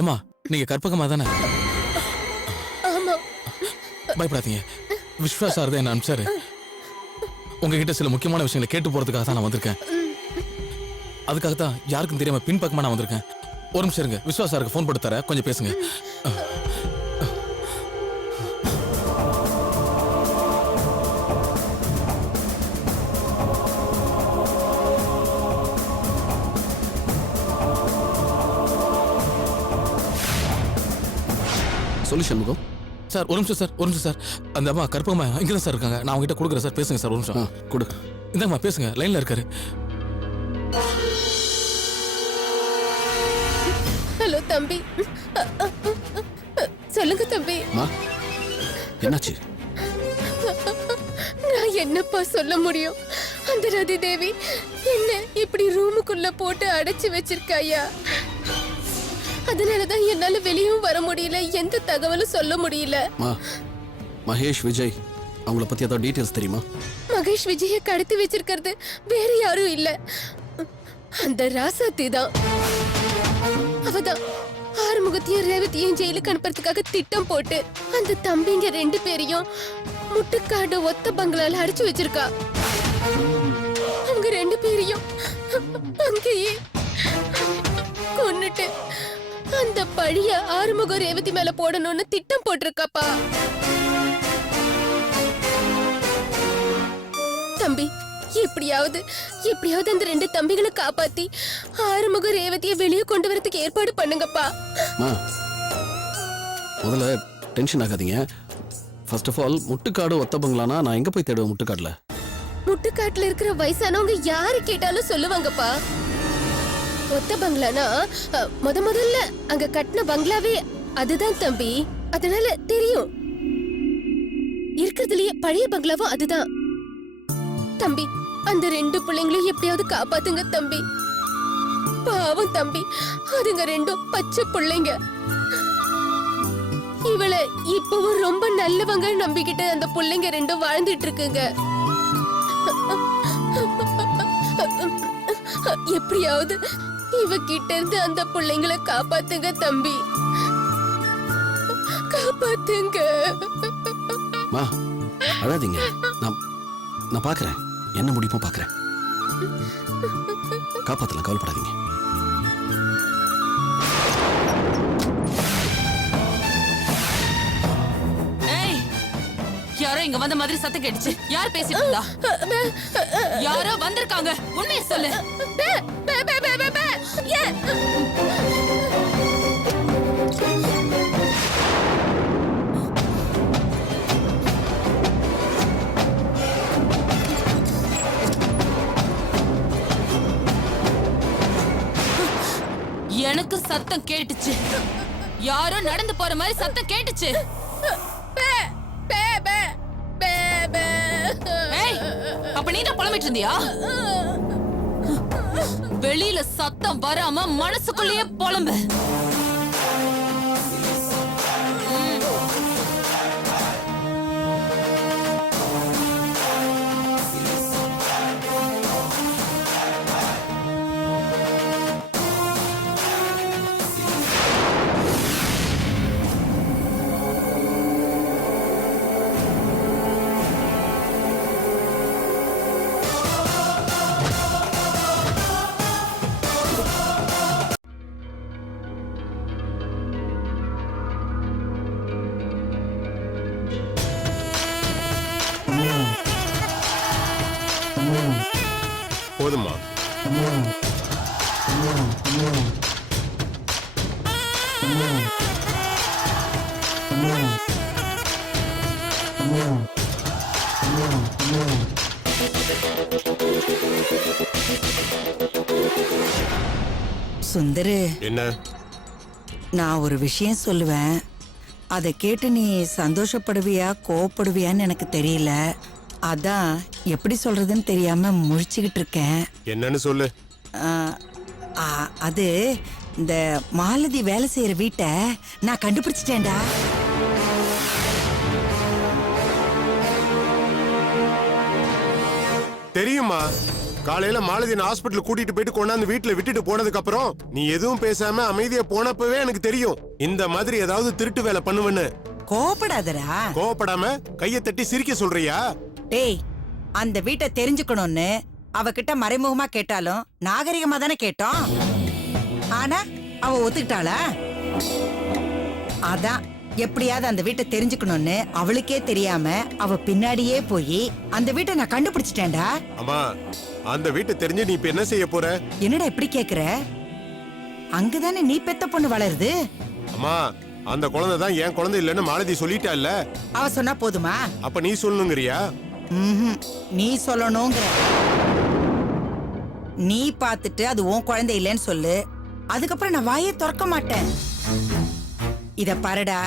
ஏமா நீங்க கற்பகமா தானே? ஆமா. பயப்படாதீங்க. விஸ்வா சார் தான் என்ன அனுப்பிச்சாரு. உங்ககிட்ட சில முக்கியமான விஷயங்களை கேட்டு போறதுக்காக தான் நான் வந்திருக்கேன். அதுக்காக தான் யாருக்கும் தெரியாம பின்பக்கமா நான் வந்திருக்கேன். ஒரு நிமிஷம் இருங்க, விஸ்வா சாருக்கு ஃபோன் போட்டு தரேன், கொஞ்சம் பேசுங்க. சொல்லு சண்முகம். சார் ஒரு நிமிஷம் சார், ஒரு நிமிஷம் சார். அந்த அம்மா கற்பகமா இங்க தான் சார் இருக்காங்க. நான் அவங்ககிட்ட கொடுக்குறேன் சார், பேசுங்க சார். ஒரு நிமிஷம் கொடு. இந்தாம்மா பேசுங்க, லைன்ல இருக்காரு. ஹலோ தம்பி. சொல்லுங்க தம்பி. என்னாச்சு? நான் என்னப்பா சொல்ல முடியும்? அந்த ரதி தேவி என்ன இப்படி ரூமுக்குள்ள போட்டு அடைச்சு வச்சிருக்காயா. அதனாலதான் என்னால வெளியும் வர முடியல, எந்த தகவலும் சொல்ல முடியல. மகேஷ் விஜய் அவங்கள பத்தி ஏதாவது டீடைல்ஸ் தெரியுமா? மகேஷ் விஜய கடத்தி வச்சிருக்கிறது வேற யாரும் இல்ல, அந்த ராசாத்தி தான். அவதான் ஆறுமுகத்தையும் ரேவதியும் ஜெயிலுக்கு அனுப்புறதுக்காக திட்டம் போட்டு அந்த தம்பிங்க 2 பேரையும் முட்டுக்காடு ஒத்த பங்களால அடிச்சு வச்சிருக்கா. அவங்க 2 பேரையும் அங்கேயே கொன்னுட்டு அந்த பழிய ஆறுமுகம் ரேவதி மேல போடணும்னு திட்டம் போட்டிருக்காப்பா. தம்பி, எப்படியாவது அந்த 2 தம்பிகளை காப்பாத்தி ஆறுமுகம் ரேவதியை வெளியே கொண்டு வரதுக்கு ஏற்பாடு பண்ணுங்கப்பா. முதல்ல டென்ஷன் ஆகாதீங்க. ஃபர்ஸ்ட் ஆஃப் ஆல் முட்டுக்காடு ஒத்த பங்களானா நான் எங்க போய் தேடுவேன்? முட்டுக்காட்டுல இருக்கிற வயசானவங்க யாரு கேட்டாலும் சொல்லுவாங்கப்பா. ஒத்த பங்களானா முதல்ல அங்க கட்டின பங்களாவே அதுதான் தம்பி. அதனால தெரியும். இருக்கிறதுலயே பழைய பங்களாவும் அதுதான். தம்பி, அந்த 2 பிள்ளைங்களையும் எப்படியாவது காப்பாத்துங்க தம்பி. பாவம் தம்பி, அதுங்க 2 பச்சை பிள்ளைங்க. இவளை இப்பவும் ரொம்ப நல்லவங்க நம்பிக்கிட்டு அந்த பிள்ளைங்க 2 வாழ்ந்துட்டு இருக்குங்க. எப்படியாவது இவகிட்ட இருந்து அந்த பிள்ளைங்களை காப்பாத்துங்க தம்பி, காப்பாத்துங்க. அழாதீங்க, நான் பாக்குறேன், என்ன முடியுமோ பாக்குறேன். காப்பாத்தலாம், கவலைப்படாதீங்க. யாரோ இங்க வந்த மாதிரி சத்தம் கேட்டுச்சு. யார் பேசிட்டு இருந்தா? யாரோ வந்திருக்காங்க, உண்மையை சொல்லு. எனக்கு சத்தம் கேட்டுச்சு. யாரோ நடந்து போற மாதிரி சத்தம் கேட்டுச்சு. அப்ப நீ தான் புலம்பிட்டு இருந்தியா? வெளியில சத்தம் வராம மனசுக்குள்ளேயே புலம்பு. போதுமா? சுந்தரு, என்ன? நான் ஒரு விஷயம் சொல்லுவேன். அதை கேட்டு நீ சந்தோஷப்படுவியா கோவப்படுவியான்னு எனக்கு தெரியல. அதான் எப்படி சொல்றதுன்னு தெரியாம முழிச்சுக்கிட்டு இருக்கேன். என்னன்னு சொல்லு. அது இந்த மாலதி வேலை செய்யற வீட்டை நான் கண்டுபிடிச்சிட்டேன்டா. தெரியுமா? காலையில மாலதி ஹாஸ்பிட்டல் கூட்டிட்டு போயிட்டு கொண்டாந்து வீட்டுல விட்டுட்டு போனதுக்கு அப்புறம் நீ எதுவும் பேசாம அமைதியா போனப்பவே எனக்கு தெரியும் இந்த மாதிரி ஏதாவது திருட்டு வேலை பண்ணுவேன்னு. கோபப்படாதடா. கோவப்படாம கையை தட்டி சிரிக்க சொல்றியா? டேய், அந்த வீட்டை தெரிஞ்சுக்கணும்னு அவகிட்ட மறைமுகமா கேட்டாலும் நாகரிகமா தானே கேட்டோம். ஆனா அவ ஒத்துக்கிட்டாளா? அதான் எப்படியாவது அந்த வீட்டை தெரிஞ்சுக்கணும்னு அவளுக்கே தெரியாம அவ பின்னாடியே போய் அந்த வீட்டை நான் கண்டுபிடிச்சிட்டேன்டா. அம்மா, அந்த வீட்டை தெரிஞ்சு நீ இப்ப என்ன செய்ய போற? என்னடா இப்படி கேக்குற? அங்கதானே நீ பெத்த பொண்ணு வளருது. அம்மா, அந்த குழந்தை தான் என் குழந்தை இல்லைன்னு மாலதி சொல்லிட்டா இல்ல? அவ சொன்னா போதுமா? அப்ப நீ சொல்லணுங்கிறியா? நீ சொல்லணுங்கிற. நீ பார்த்துட்டு அது உன் குழந்தை இல்லைன்னு சொல்லு, அதுக்கப்புறம் நான் வாயே திறக்க மாட்டேன். இத பாருடா,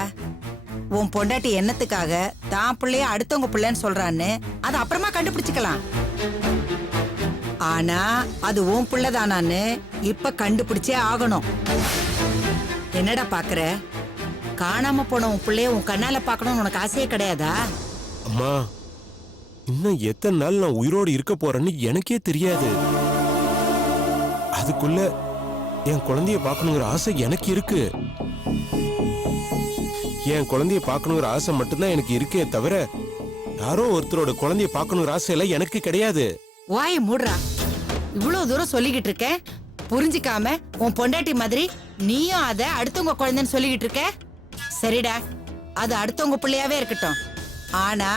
உன் பொண்டாட்டி என்னத்துக்காக தான் பிள்ளைய அடுத்தவங்க பிள்ளைன்னு சொல்றான்னு அது அப்புறமா கண்டுபிடிச்சுக்கலாம். ஆனா அது உன் பிள்ளைதானான்னு இப்ப கண்டுபிடிச்சே ஆகணும். என்னடா பாக்குற? காணாம போன உன் பிள்ளைய உன் கண்ணால பாக்கணும்னு உனக்கு ஆசையே கிடையாதா? அம்மா, இன்னும் எத்தனை நாள் நான் உயிரோடு இருக்க போறேன்னு எனக்கே தெரியாது. அதுக்குள்ள என் குழந்தைய பார்க்கணுங்கிற ஆசை எனக்கு இருக்கு. என் குழந்தைய பார்க்கணுங்கிற ஆசை மட்டும்தான் எனக்கு இருக்கே தவிர யாரோ ஒருத்தரோட குழந்தைய பார்க்கணுங்கிற ஆசை எல்லாம் எனக்கு கிடையாது. வாயை மூடுறா. இவ்வளவு தூரம் சொல்லிக்கிட்டு இருக்க, புரிஞ்சுக்காம உன் பொண்டாட்டி மாதிரி நீயும் அத அடுத்தவங்க குழந்தைன்னு சொல்லிக்கிட்டு இருக்க. சரிடா, அது அடுத்தவங்க பிள்ளையாவே இருக்கட்டும். ஆனா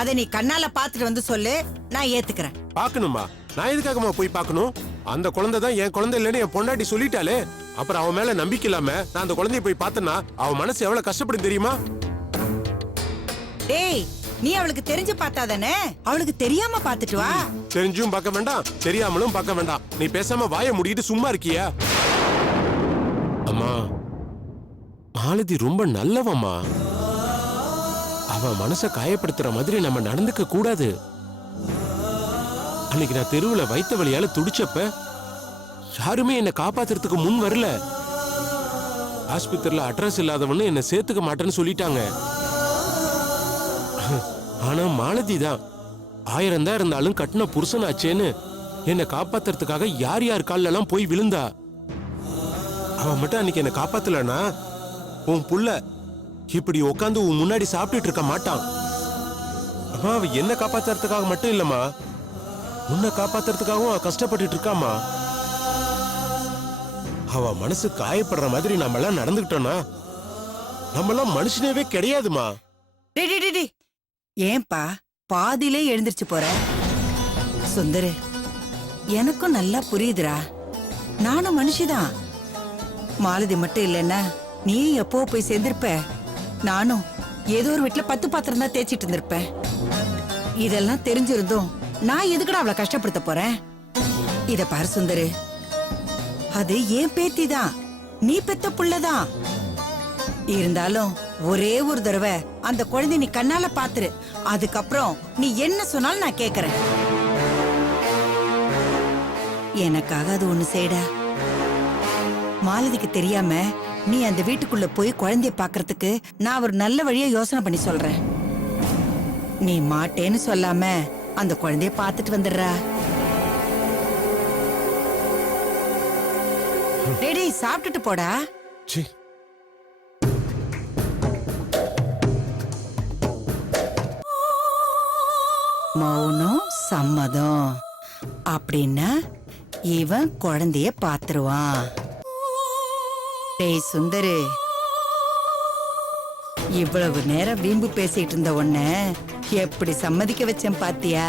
அத நீ கண்ணால பாத்துட்டு வந்து சொல்லு, நான் ஏத்துக்கிறேன். பார்க்கணுமா? நான் எதுக்காகமா போய் பார்க்கணும்? அந்த குழந்தை தான் என் குழந்தை இல்லைன்னு என் பொண்டாட்டி சொல்லிட்டாலே. அப்புறம் அவன் மேல நம்பிக்கை இல்லாம நான் அந்த குழந்தைய போய் பார்த்தேன்னா அவன் மனசு எவ்வளவு கஷ்டப்படும் தெரியுமா? டேய், நீ அவளுக்கு தெரிஞ்சு பார்த்தாதானே, அவளுக்கு தெரியாம பாத்துட்டு வா. தெரிஞ்சும் பார்க்க வேண்டாம், தெரியாமலும் பார்க்க வேண்டாம். நீ பேசாம வாயை மூடிட்டு சும்மா இருக்கியா? அம்மா, மாலதி ரொம்ப நல்லவம்மா. அவ மனச காயப்படுத்துற மாதிரி நம்ம நடந்துக்க கூடாது. அன்னைக்கு நான் தெருவுல வைத்த வழியால துடிச்சப்ப யாருமே என்ன காப்பாத்துறதுக்கு முன் வரல. ஆஸ்பத்திரியில அட்ரஸ் இல்லாதவன்னு என்ன சேர்த்துக்க மாட்டேன்னு சொல்லிட்டாங்க. ஆனா மாலதி தான் 1000 தான் இருந்தாலும் கட்டின புருஷனாச்சேன்னு என்ன காப்பாத்துறதுக்காக யார் யார் கால்ல எல்லாம் போய் விழுந்தா. அவ மட்டும் அன்னைக்கு என்ன காப்பாத்தலனா உன் புள்ள இப்படி உட்காந்து உன் முன்னாடி சாப்பிட்டுட்டு இருக்க மாட்டான். அம்மா, அவ என்ன காப்பாத்துறதுக்காக மட்டும் இல்லம்மா, உன்னை காப்பாத்துறதுக்காகவும் அவ கஷ்டப்பட்டுட்டு இருக்காமா. அவ மனசு காயப்படுற மாதிரி நம்ம எல்லாம் நடந்துகிட்டோம்னா நம்ம எல்லாம் மனுஷனவே கிடையாதுமா. ஏன்பா பாதியிலே எழுந்திருச்சு போற? சுந்தரு, எனக்கும் நல்லா புரியுதுடா. நானும் மனுஷிதான். மாலதி மட்டும் இல்லைன்னா நீ எப்போ போய் சேர்ந்திருப்ப. நானும் ஏதோ ஒரு வீட்டுல 10 பாத்திரம் தான் தேய்ச்சிட்டு இருந்திருப்பேன். இதெல்லாம் தெரிஞ்சிருந்தும் நான் எதுக்குடா அவளை கஷ்டப்படுத்த போறேன்? இத பாரு சுந்தரு, அது ஏன் பேத்தி தான், நீ பெத்த புள்ளதான். இருந்தாலும் ஒரே ஒரு தடவை அந்த குழந்தை நீ கண்ணால பாத்துரு. அதுக்கப்புறம் நீ என்ன சொன்னாலும் நான் கேக்குறேன். எனக்காக அது ஒண்ணு செய்டா. மாலதிக்கு தெரியாம நீ அந்த வீட்டுக்குள்ள போய் குழந்தைய பாக்குறதுக்கு நான் ஒரு நல்ல வழியா யோசனை பண்ணி சொல்றேன். நீ மாட்டேன்னு சொல்லாம அந்த குழந்தைய பாத்துட்டு வந்துடுறா. டேடி, சாப்பிட்டுட்டு போடா. ச்சீ. மௌனம் சம்மதம் அப்படின்னா இவன் குழந்தைய பாத்துருவான். டேய் சுந்தரு, இவ்வளவு நேரம் வீம்பு பேசிட்டு இருந்த உன்ன எப்படி சம்மதிக்க வச்சேன் பாத்தியா?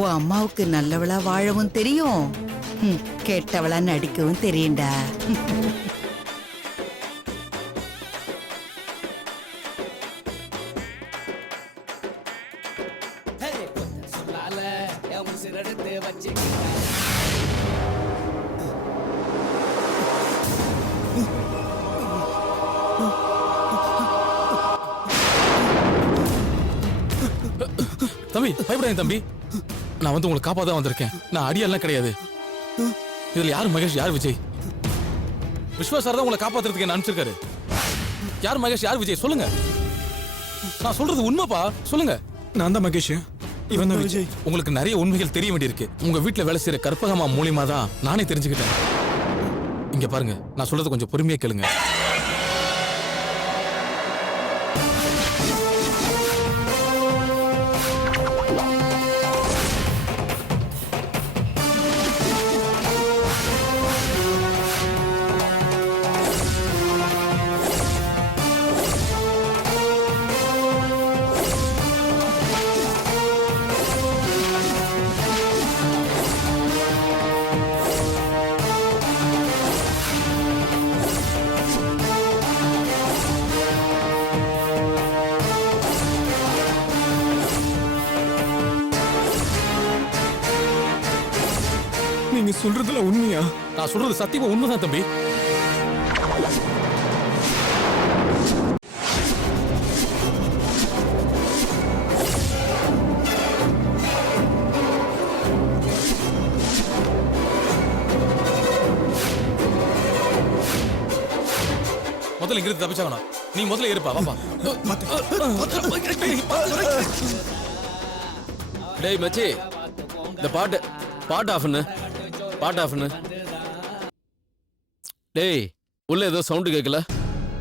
உன் அம்மாவுக்கு நல்லவளா வாழவும் தெரியும், கெட்டவளா நடிக்கவும் தெரியும்டா. தம்பி, பயப்படாதீங்க தம்பி. நான் வந்து உங்களை காப்பாதான் வந்திருக்கேன். நான் அடியெல்லாம் கிடையாது. இதுல யார் மகேஷ், யார் விஜய்? விஸ்வா சார் தான் உங்களை காப்பாத்துறதுக்கு என்ன அனுப்பிச்சிருக்காரு. யார் மகேஷ், யார் விஜய்? சொல்லுங்க. நான் சொல்றது உண்மைப்பா, சொல்லுங்க. நான் தான் மகேஷ். இவன் தான் விஜய். உங்களுக்கு நிறைய உண்மைகள் தெரிய வேண்டியிருக்கு. உங்க வீட்டுல வேலை செய்யற கற்பகமா மூலியமா தான் நானே தெரிஞ்சுக்கிட்டேன். இங்க பாருங்க, நான் சொல்றது கொஞ்சம் பொறுமையா கேளுங்க. நீங்க சொல்றதுல உண்மையா? நான் சொல்றது சத்தியமா உண்மைதான் தம்பி. முதல்ல இங்கிருந்து தப்பிச்சாகணும். நீ முதல்ல இருப்பா. வாப்பா. டேய் மச்சி, இந்த பாட்டு ஆஃப்னு. டேய், உள்ள ஏதோ சவுண்ட் கேட்கல?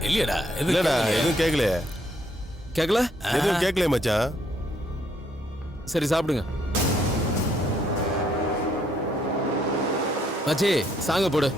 இல்லையடா, இல்லடா, எதுவும் கேட்கல. கேட்கல? எதுவும் கேட்கல மச்சான். சரி சாப்பிடுங்க. மச்சி, சாங்க போடு.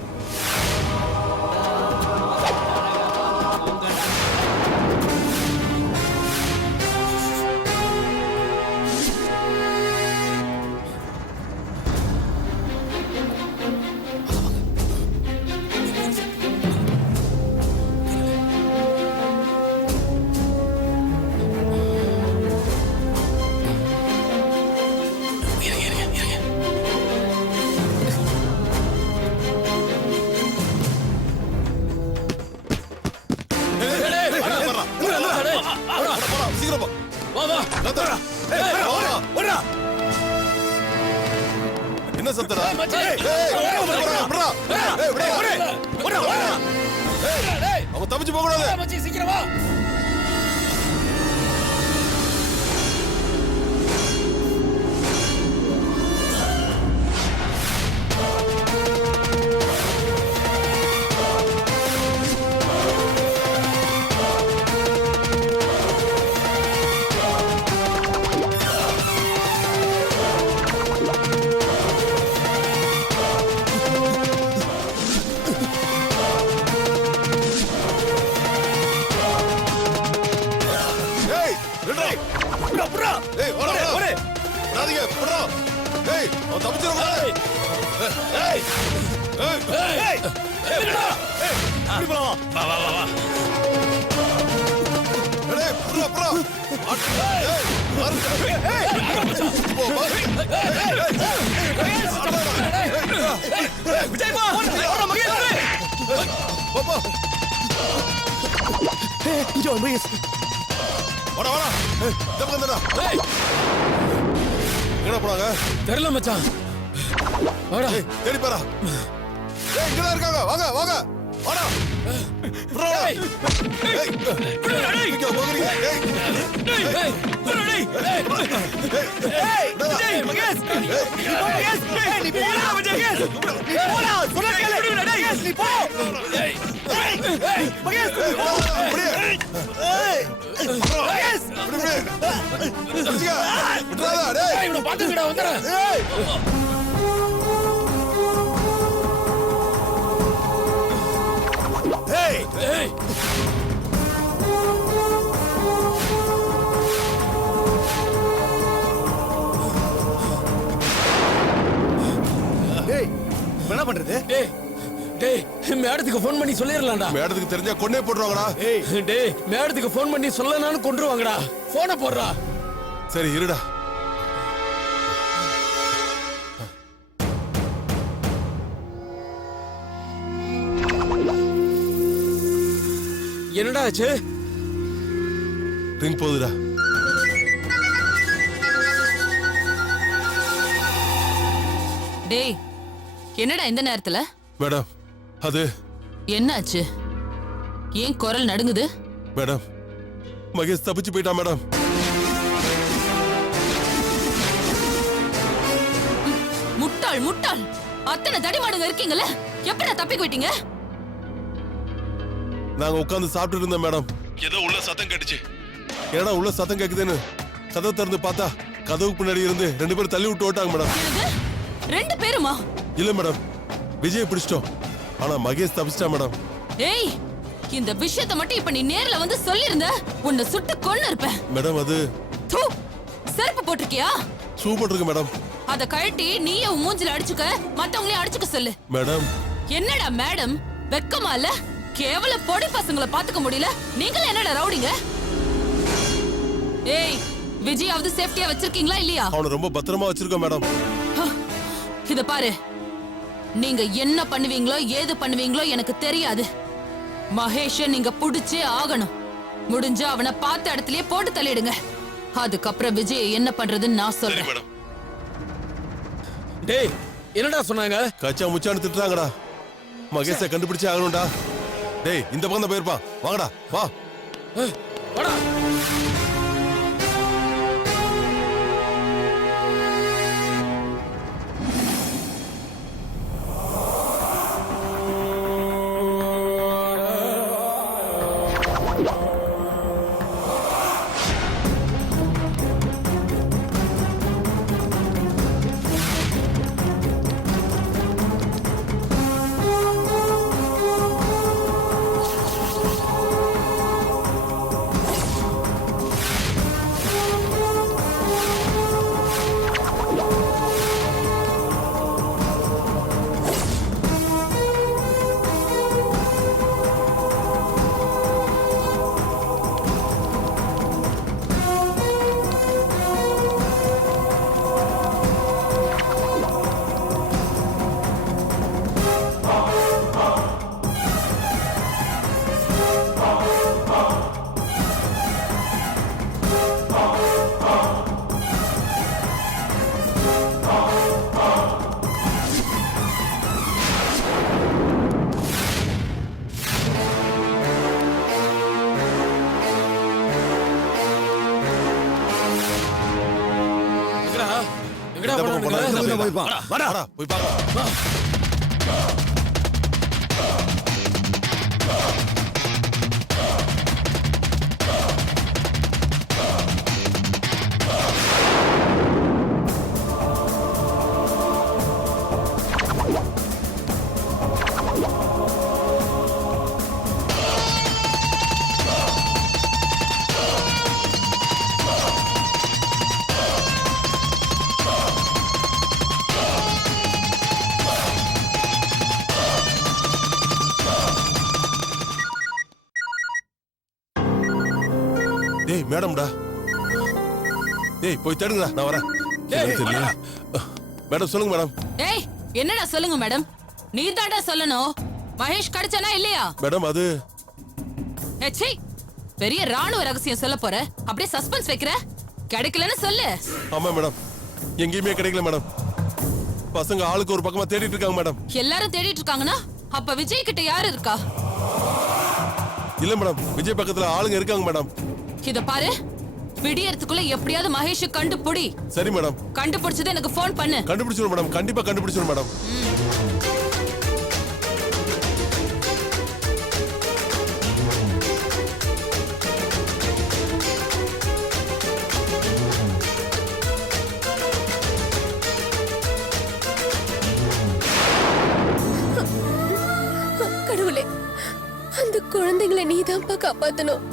என்ன சத்தடா? அவங்க தப்பிச்சு போக கூடாது. என்ன போனாங்க தெரியல மச்சான். வாடா, தேடி பாரா. இங்கதான் இருக்காங்க. வாங்க வாங்க வாடா. என்ன பண்றது? டேய், மேடத்துக்கு ஃபோன் பண்ணி சொல்லிரலாம்டா. மேடத்துக்கு தெரிஞ்சா கொன்னே போடுவாங்கடா. டேய், மேடத்துக்கு ஃபோன் பண்ணி சொல்லனானு கொன்றுவாங்கடா. போனை போடுறா. சரி இருடா. என்னடா ஆச்சு? ரிங் போகுதுடா. டேய், என்னடா இந்த நேரத்துல? மேடம், அது என்னாச்சு? ஏன் குரல் நடுங்குது? மேடம், மகேஷ் தப்பிச்சு போயிட்டான் மேடம். முட்டாள் அத்தனை தடிமாடுங்க இருக்கீங்கல்ல, எப்படி தப்பி போயிட்டீங்க? நாங்க உட்கார்ந்து சாப்பிட்டு இருந்தோம் மேடம். ஏதோ உள்ள சத்தம் கேட்டுச்சு. ஏன்னா உள்ள சத்தம் கேக்குதுன்னு கதவு திறந்து பார்த்தா கதவுக்கு பின்னாடி இருந்து 2 பேரும் தள்ளி விட்டு ஓட்டாங்க மேடம். என்னது? 2 பேருமா? இல்ல மேடம், விஜய் பிடிச்சிட்டோம். ஆனா மகேஷ் தப்பிச்சிட்டா மேடம். ஏய், இந்த விஷயத்தை மட்டும் இப்ப நீ நேர்ல வந்து சொல்லிருந்த உன்னை சுட்டு கொன்னு இருப்பேன். மேடம் அது தூ, செருப்பு போட்டிருக்கியா? ஷூ போட்டிருக்கு மேடம். அத கழட்டி நீயே உன் மூஞ்சில அடிச்சுக்க, மத்தவங்களையும் அடிச்சுக்க சொல்லு. மேடம் என்னடா மேடம், வெக்கமா இல்ல? கேவல பொடி பசங்களை பாத்துக்க முடியல, நீங்களும் என்னடா ரவுடிங்க? ஏய், விஜயாவது சேஃப்டியா வச்சிருக்கீங்களா இல்லையா? அவனை ரொம்ப பத்திரமா வச்சிருக்கோம் மேடம். இத பாரு, நீங்க என்ன பண்ணுவீங்களோ ஏது பண்ணுவீங்களோ எனக்கு தெரியாது. மகேஷ நீங்க புடிச்சே ஆகணும். முடிஞ்சா அவனை பார்த்த இடத்துலயே போட்டு தள்ளிடுங்க. அதுக்கப்புறம் விஜய் என்ன பண்றதுன்னு நான் சொல்றேன். மேடம் டேய் என்னடா சொன்னாங்க? கச்சா முச்சான்னு திட்டுறாங்கடா. மகேஷை கண்டுபிடிச்சே ஆகணும்டா. டேய் இந்த பக்கம் தான் போயிருப்பான். வாங்கடா வா. வாடா. இந்த பக்கம் போடா. வாடா போய் பார்க்கலாம். டேய் மேடம்டா. டேய் போய் தேடுங்கடா, நான் வரேன். தெரியல மேடம். சொல்லுங்க மேடம். ஏய், என்னடா சொல்லுங்க மேடம்? நீதான்டா சொல்லணும். மகேஷ் கிடைச்சானா இல்லையா? மேடம் அது ஏச்சி, பெரிய ராணுவ ரகசியம் சொல்ல போற, அப்படியே சஸ்பென்ஸ் வைக்கிற. கிடைக்கலன்னு சொல்லு. ஆமா மேடம், எங்கேயுமே கிடைக்கல மேடம். பசங்க ஆளுக்கு ஒரு பக்கமா தேடிட்டு இருக்காங்க மேடம். எல்லாரும் தேடிட்டு இருக்காங்கன்னா அப்ப விஜய் கிட்ட யாரு இருக்கா? இல்ல மேடம், விஜய் பக்கத்துல ஆளுங்க இருக்காங்க மேடம். இத பாரு, விடியறதுக்குள்ள எப்படியாவது மகேஷ் கண்டுபிடி. சரி மேடம். கண்டுபிடிச்சது எனக்கு போன் பண்ணு. கண்டுபிடிச்சிரும் மேடம், கண்டிப்பா கண்டுபிடிச்சிரும் மேடம். கடவுளே, அந்த குழந்தைங்களை நீதான்ப்பா காப்பாத்தணும்.